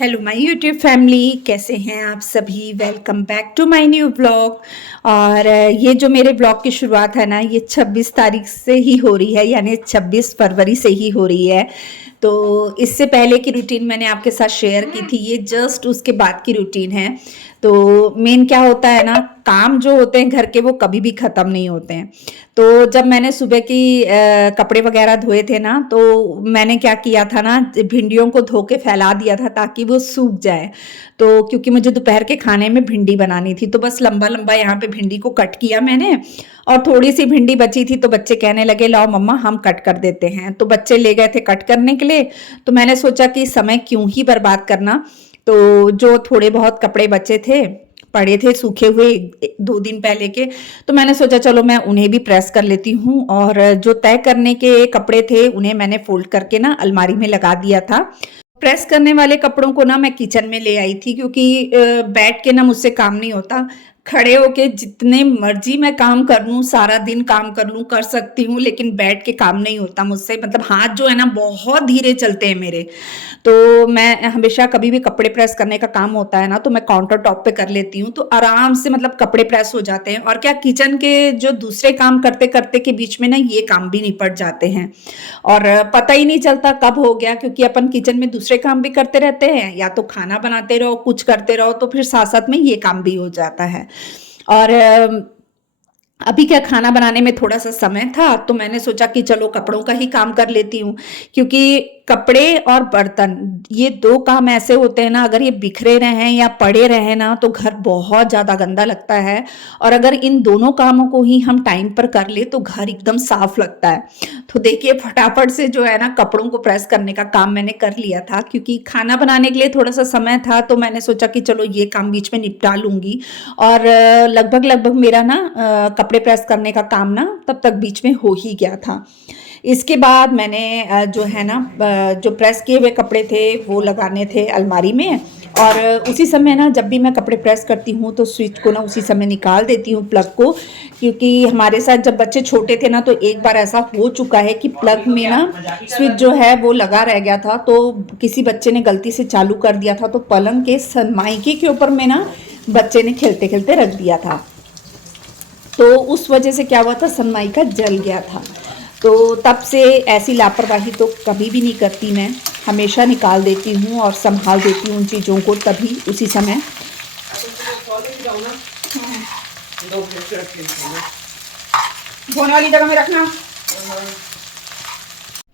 Hello my YouTube family, कैसे हैं आप सभी। Welcome back to my new blog. और ये जो मेरे ब्लॉग की शुरुआत है ना, ये 26 तारीख से ही हो रही है, यानी 26 फरवरी से ही हो रही है। तो इससे पहले की रूटीन मैंने आपके साथ शेयर की थी, ये जस्ट उसके बाद की रूटीन है। तो मेन क्या होता है ना, काम जो होते हैं घर के वो कभी भी ख़त्म नहीं होते हैं। तो जब मैंने सुबह की कपड़े वगैरह धोए थे ना, तो मैंने क्या किया था ना, भिंडियों को धो के फैला दिया था ताकि वो सूख जाए। तो क्योंकि मुझे दोपहर के खाने में भिंडी बनानी थी, तो बस लंबा लंबा यहाँ पे भिंडी को कट किया मैंने। और थोड़ी सी भिंडी बची थी तो बच्चे कहने लगे लाओ मम्मा हम कट कर देते हैं, तो बच्चे ले गए थे कट करने के लिए। तो मैंने सोचा कि समय क्यों ही बर्बाद करना। तो जो थोड़े बहुत कपड़े बचे थे, पड़े थे सूखे हुए 2 दिन पहले के, तो मैंने सोचा चलो मैं उन्हें भी प्रेस कर लेती हूँ। और जो तय करने के कपड़े थे उन्हें मैंने फोल्ड करके ना अलमारी में लगा दिया था। प्रेस करने वाले कपड़ों को ना मैं किचन में ले आई थी, क्योंकि बैठ के ना मुझसे काम नहीं होता। खड़े होके जितने मर्जी मैं काम कर लूँ, सारा दिन काम कर लूँ, कर सकती हूँ, लेकिन बैठ के काम नहीं होता मुझसे। मतलब हाथ जो है ना बहुत धीरे चलते हैं मेरे। तो मैं हमेशा कभी भी कपड़े प्रेस करने का काम होता है ना, तो मैं काउंटर टॉप पे कर लेती हूँ, तो आराम से मतलब कपड़े प्रेस हो जाते हैं। और क्या, किचन के जो दूसरे काम करते करते के बीच में ना ये काम भी निपट जाते हैं। और पता ही नहीं चलता कब हो गया, क्योंकि अपन किचन में दूसरे काम भी करते रहते हैं, या तो खाना बनाते रहो कुछ करते रहो, तो फिर साथ साथ में ये काम भी हो जाता है। और अभी क्या, खाना बनाने में थोड़ा सा समय था, तो मैंने सोचा कि चलो कपड़ों का ही काम कर लेती हूँ। क्योंकि कपड़े और बर्तन, ये 2 काम ऐसे होते हैं ना, अगर ये बिखरे रहें या पड़े रहें ना, तो घर बहुत ज़्यादा गंदा लगता है। और अगर इन दोनों कामों को ही हम टाइम पर कर ले तो घर एकदम साफ लगता है। तो देखिए फटाफट से जो है ना, कपड़ों को प्रेस करने का काम मैंने कर लिया था, क्योंकि खाना बनाने के लिए थोड़ा सा समय था, तो मैंने सोचा कि चलो ये काम बीच में निपटा लूँगी। और लगभग लगभग मेरा ना कपड़े प्रेस करने का काम ना तब तक बीच में हो ही गया था। इसके बाद मैंने जो है ना, जो प्रेस किए हुए कपड़े थे वो लगाने थे अलमारी में। और उसी समय ना, जब भी मैं कपड़े प्रेस करती हूँ तो स्विच को ना उसी समय निकाल देती हूँ, प्लग को। क्योंकि हमारे साथ जब बच्चे छोटे थे ना, तो एक बार ऐसा हो चुका है कि प्लग में ना स्विच जो है वो लगा रह गया था, तो किसी बच्चे ने गलती से चालू कर दिया था, तो पलंग के सनमाइके के ऊपर में ना बच्चे ने खेलते खेलते रख दिया था। तो उस वजह से क्या हुआ था, सनमाइका जल गया था। तो तब से ऐसी लापरवाही तो कभी भी नहीं करती मैं, हमेशा निकाल देती हूँ और संभाल देती हूँ उन चीज़ों को तभी उसी समय। धोने वाली जगह में रखना।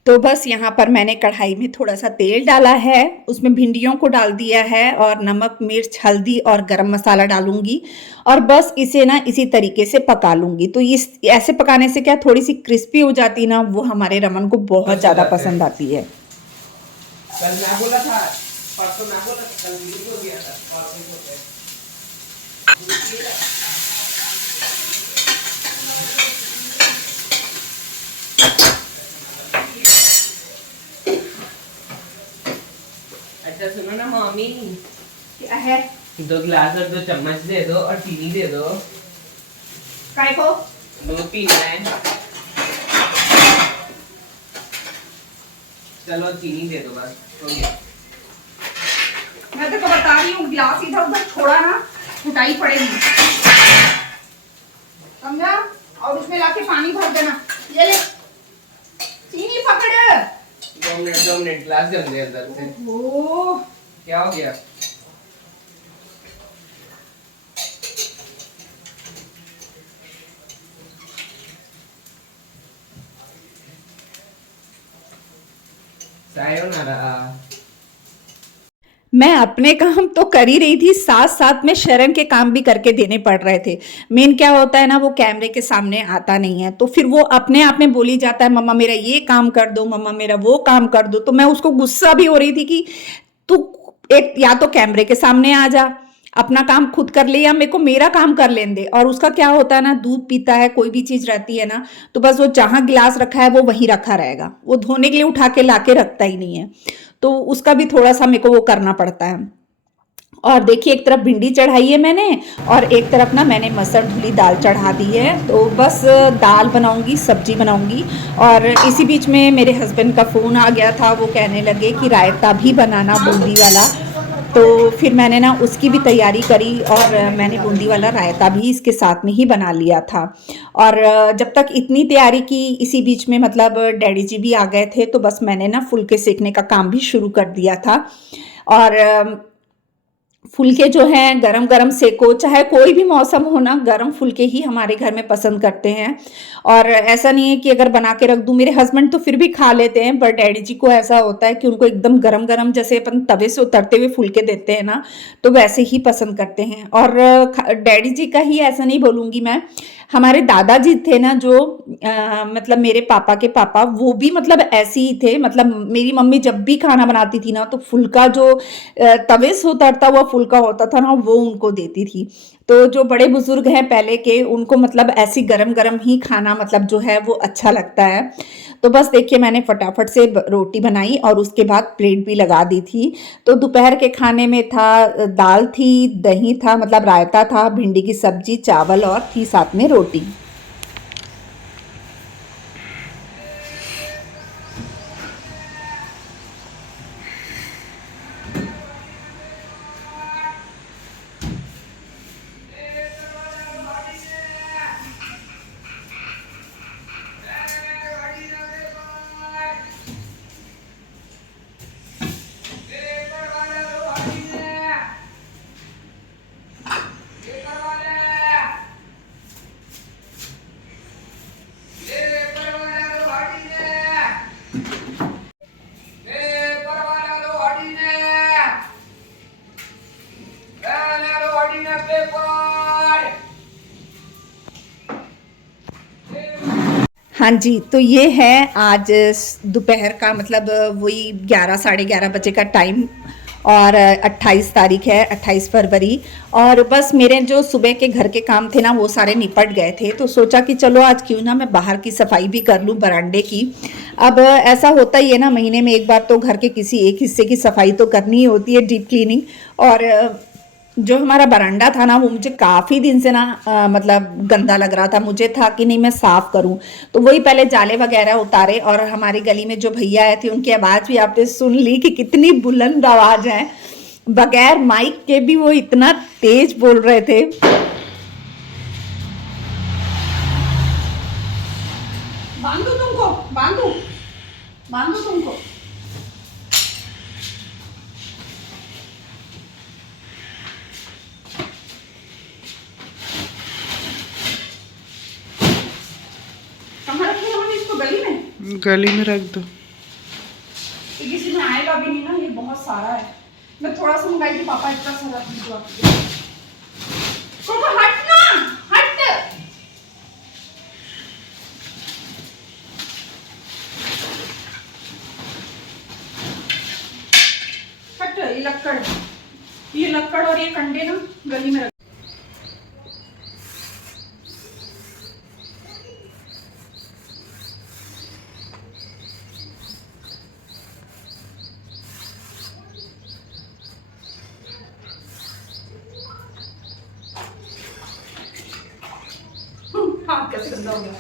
तो बस यहाँ पर मैंने कढ़ाई में थोड़ा सा तेल डाला है, उसमें भिंडियों को डाल दिया है, और नमक मिर्च हल्दी और गरम मसाला डालूंगी। और बस इसे ना इसी तरीके से पका लूंगी। तो इस ऐसे पकाने से क्या, थोड़ी सी क्रिस्पी हो जाती ना, वो हमारे रमन को बहुत ज़्यादा पसंद आती है। कल मैं बोला था, परसों मैं बोला था, कल वीडियो दिया था। अच्छा सुनो ना मम्मी, क्या है? 2 गिलास और 2 चम्मच दे दो और चीनी दे दो। काय को? दूध पीना है। चलो चीनी दे दो बस, हो गया। मैं तो बता रही हूँ, गिलास इधर उधर छोड़ा ना कुटाई पड़ेगी, समझा? और उसमें लाके पानी भर देना। ये ले चीनी पकड़। 2 मिनट गिलास जम गए अंदर से। ओह क्या हो गया? सायोनारा। मैं अपने काम तो कर ही रही थी, साथ साथ में शरण के काम भी करके देने पड़ रहे थे। मेन क्या होता है ना, वो कैमरे के सामने आता नहीं है, तो फिर वो अपने आप में बोली जाता है मम्मा मेरा ये काम कर दो, मम्मा मेरा वो काम कर दो। तो मैं उसको गुस्सा भी हो रही थी कि तू एक या तो कैमरे के सामने आ जा, अपना काम खुद कर ले, या मेरे को मेरा काम कर लेने दे। और उसका क्या होता है ना, दूध पीता है, कोई भी चीज़ रहती है ना, तो बस वो जहाँ गिलास रखा है वो वहीं रखा रहेगा, वो धोने के लिए उठा के लाके रखता ही नहीं है। तो उसका भी थोड़ा सा मेरे को वो करना पड़ता है। और देखिए एक तरफ भिंडी चढ़ाई है मैंने, और एक तरफ ना मैंने मसर धुली दाल चढ़ा दी है। तो बस दाल बनाऊंगी, सब्जी बनाऊंगी। और इसी बीच में मेरे हस्बैंड का फ़ोन आ गया था, वो कहने लगे कि रायता भी बनाना बूंदी वाला। तो फिर मैंने ना उसकी भी तैयारी करी और मैंने बूंदी वाला रायता भी इसके साथ में ही बना लिया था। और जब तक इतनी तैयारी की, इसी बीच में मतलब डैडी जी भी आ गए थे, तो बस मैंने ना फुलके सेकने का काम भी शुरू कर दिया था। और फुलके जो हैं गरम गरम सेको, चाहे कोई भी मौसम हो ना, गरम फुलके ही हमारे घर में पसंद करते हैं। और ऐसा नहीं है कि अगर बना के रख दूं, मेरे हस्बैंड तो फिर भी खा लेते हैं, पर डैडी जी को ऐसा होता है कि उनको एकदम गरम गरम, जैसे अपन तवे से उतरते हुए फुलके देते हैं ना, तो वैसे ही पसंद करते हैं। और डैडी जी का ही ऐसा नहीं बोलूँगी मैं, हमारे दादाजी थे ना जो मतलब मेरे पापा के पापा, वो भी मतलब ऐसे ही थे। मतलब मेरी मम्मी जब भी खाना बनाती थी ना, तो फुल्का जो तवे से उतरता हुआ फुल्का होता था ना, वो उनको देती थी। तो जो बड़े बुजुर्ग हैं पहले के, उनको मतलब ऐसी गरम गरम ही खाना मतलब जो है वो अच्छा लगता है। तो बस देखिए, मैंने फटाफट से रोटी बनाई और उसके बाद प्लेट भी लगा दी थी। तो दोपहर के खाने में था, दाल थी, दही था, मतलब रायता था, भिंडी की सब्जी, चावल और थी साथ में रोटी। हाँ जी, तो ये है आज दोपहर का मतलब वही 11 साढ़े 11 बजे का टाइम। और 28 तारीख है, 28 फरवरी। और बस मेरे जो सुबह के घर के काम थे ना, वो सारे निपट गए थे, तो सोचा कि चलो आज क्यों ना मैं बाहर की सफाई भी कर लूँ, बरामदे की। अब ऐसा होता ही है ना, महीने में एक बार तो घर के किसी एक हिस्से की सफाई तो करनी ही होती है, डीप क्लीनिंग। और जो हमारा बरामदा था ना, वो मुझे काफ़ी दिन से ना मतलब गंदा लग रहा था। मुझे था कि नहीं, मैं साफ़ करूं। तो वही पहले जाले वगैरह उतारे। और हमारी गली में जो भैया आए थे, उनकी आवाज़ भी आपने सुन ली कि कितनी बुलंद आवाज़ है। बगैर माइक के भी वो इतना तेज बोल रहे थे। बांधू तुमको, बांधू बांधू तुमको। कहाँ रखी है हमने इसको? गली में? गली में रख दो। ये किसी में आएगा भी नहीं ना, ये बहुत सारा है। मैं थोड़ा सा मंगाई थी, पापा इतना सारा भिजवा के। कोको हट ना, हट। हट, ये लक्कड़ और ये कंडे ना गली में रख। हाथ कैसे गंदा हो गया।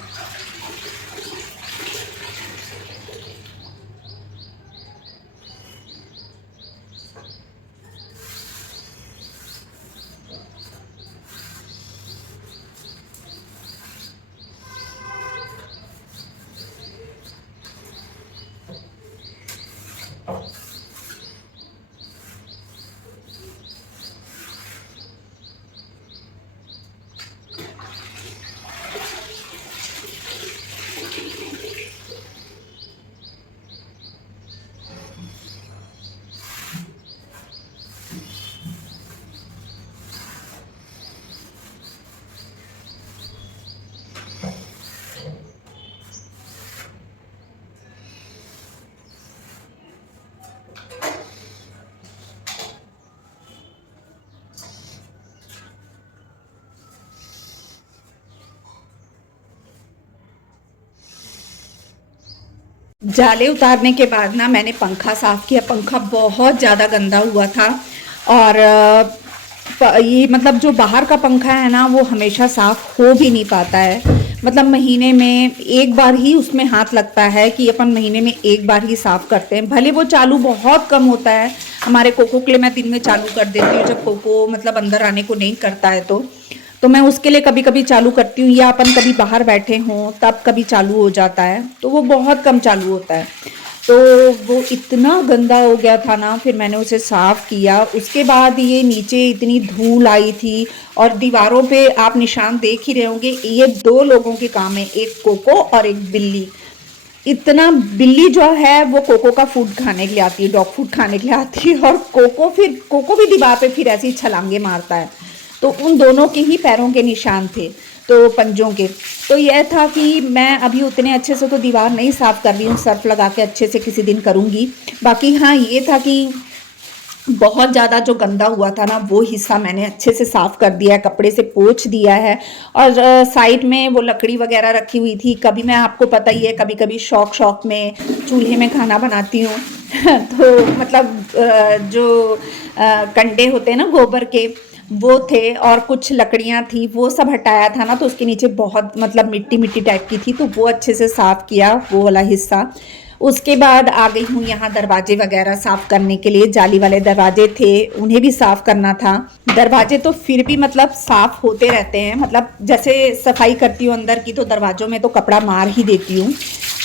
जाले उतारने के बाद ना मैंने पंखा साफ किया। पंखा बहुत ज़्यादा गंदा हुआ था। और ये मतलब जो बाहर का पंखा है ना, वो हमेशा साफ हो भी नहीं पाता है। मतलब महीने में एक बार ही उसमें हाथ लगता है कि अपन महीने में एक बार ही साफ करते हैं। भले वो चालू बहुत कम होता है, हमारे कोको के लिए मैं दिन में चालू कर देती हूँ, जब कोको मतलब अंदर आने को नहीं करता है तो मैं उसके लिए कभी कभी चालू करती हूँ, या अपन कभी बाहर बैठे हों तब कभी चालू हो जाता है, तो वो बहुत कम चालू होता है। तो वो इतना गंदा हो गया था ना, फिर मैंने उसे साफ़ किया। उसके बाद ये नीचे इतनी धूल आई थी और दीवारों पे आप निशान देख ही रहे होंगे। ये 2 लोगों के काम है, एक कोको और एक बिल्ली। इतना बिल्ली जो है वो कोको का फूड खाने के लिए आती है, डॉग फूड खाने के लिए आती है, और कोको भी दीवार पे फिर ऐसी छलांगे मारता है। तो उन दोनों के ही पैरों के निशान थे, तो पंजों के। तो यह था कि मैं अभी उतने अच्छे से तो दीवार नहीं साफ़ कर रही हूँ, सर्फ लगा के अच्छे से किसी दिन करूँगी। बाकी हाँ, ये था कि बहुत ज़्यादा जो गंदा हुआ था ना, वो हिस्सा मैंने अच्छे से साफ़ कर दिया है, कपड़े से पोंछ दिया है। और साइड में वो लकड़ी वगैरह रखी हुई थी। कभी मैं, आपको पता ही है, कभी कभी शौक में चूल्हे में खाना बनाती हूँ तो मतलब जो कंडे होते हैं ना गोबर के, वो थे और कुछ लकड़ियाँ थी, वो सब हटाया था ना, तो उसके नीचे बहुत मतलब मिट्टी मिट्टी टाइप की थी, तो वो अच्छे से साफ़ किया वो वाला हिस्सा। उसके बाद आ गई हूँ यहाँ दरवाजे वगैरह साफ़ करने के लिए। जाली वाले दरवाजे थे, उन्हें भी साफ़ करना था। दरवाजे तो फिर भी मतलब साफ़ होते रहते हैं, मतलब जैसे सफाई करती हूँ अंदर की, तो दरवाज़ों में तो कपड़ा मार ही देती हूँ।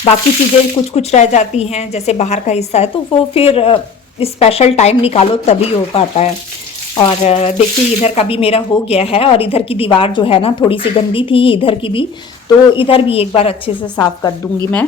बाकी चीज़ें कुछ कुछ रह जाती हैं, जैसे बाहर का हिस्सा है, तो वो फिर स्पेशल टाइम निकालो तभी हो पाता है। और देखिए इधर का भी मेरा हो गया है, और इधर की दीवार जो है ना थोड़ी सी गंदी थी, इधर की भी, तो इधर भी एक बार अच्छे से साफ़ कर दूँगी मैं।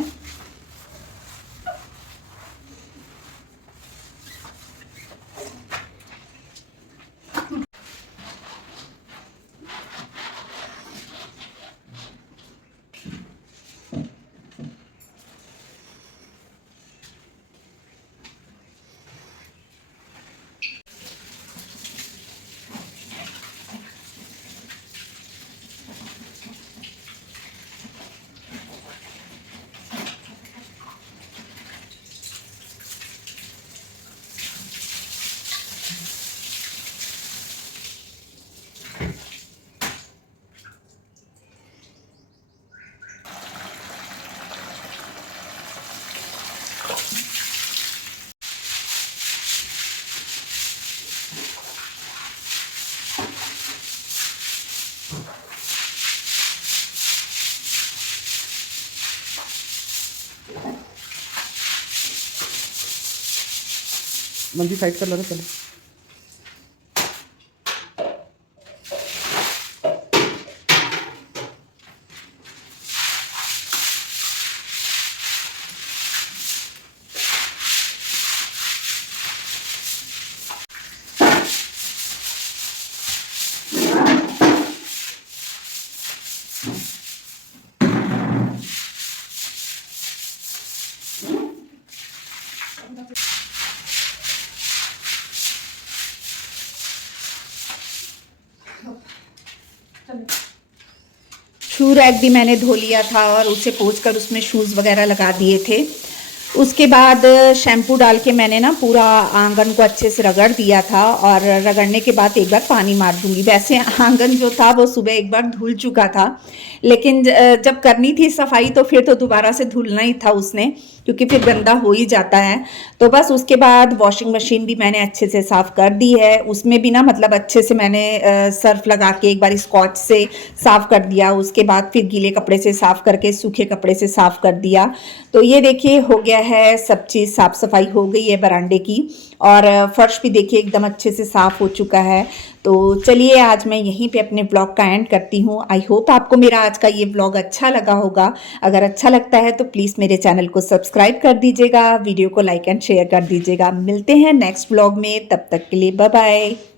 मंजी साइड कर लो ना पहले। शू रैक भी मैंने धो लिया था और उसे पोंछ कर उसमें शूज़ वगैरह लगा दिए थे। उसके बाद शैम्पू डाल के मैंने ना पूरा आंगन को अच्छे से रगड़ दिया था, और रगड़ने के बाद एक बार पानी मार दूंगी। वैसे आंगन जो था वो सुबह एक बार धुल चुका था, लेकिन जब करनी थी सफाई तो फिर तो दोबारा से धुलना ही था उसने, क्योंकि फिर गंदा हो ही जाता है। तो बस उसके बाद वॉशिंग मशीन भी मैंने अच्छे से साफ़ कर दी है। उसमें भी ना मतलब अच्छे से मैंने सर्फ लगा के एक बार स्कॉच से साफ़ कर दिया। उसके बाद फिर गीले कपड़े से साफ़ करके सूखे कपड़े से साफ़ कर दिया। तो ये देखिए हो गया है, सब चीज़ साफ़ सफाई हो गई है बरामदे की, और फर्श भी देखिए एकदम अच्छे से साफ़ हो चुका है। तो चलिए आज मैं यहीं पे अपने ब्लॉग का एंड करती हूँ। आई होप आपको मेरा आज का ये ब्लॉग अच्छा लगा होगा। अगर अच्छा लगता है तो प्लीज़ मेरे चैनल को सब्सक्राइब कर दीजिएगा, वीडियो को लाइक एंड शेयर कर दीजिएगा। मिलते हैं नेक्स्ट ब्लॉग में, तब तक के लिए बाय बाय।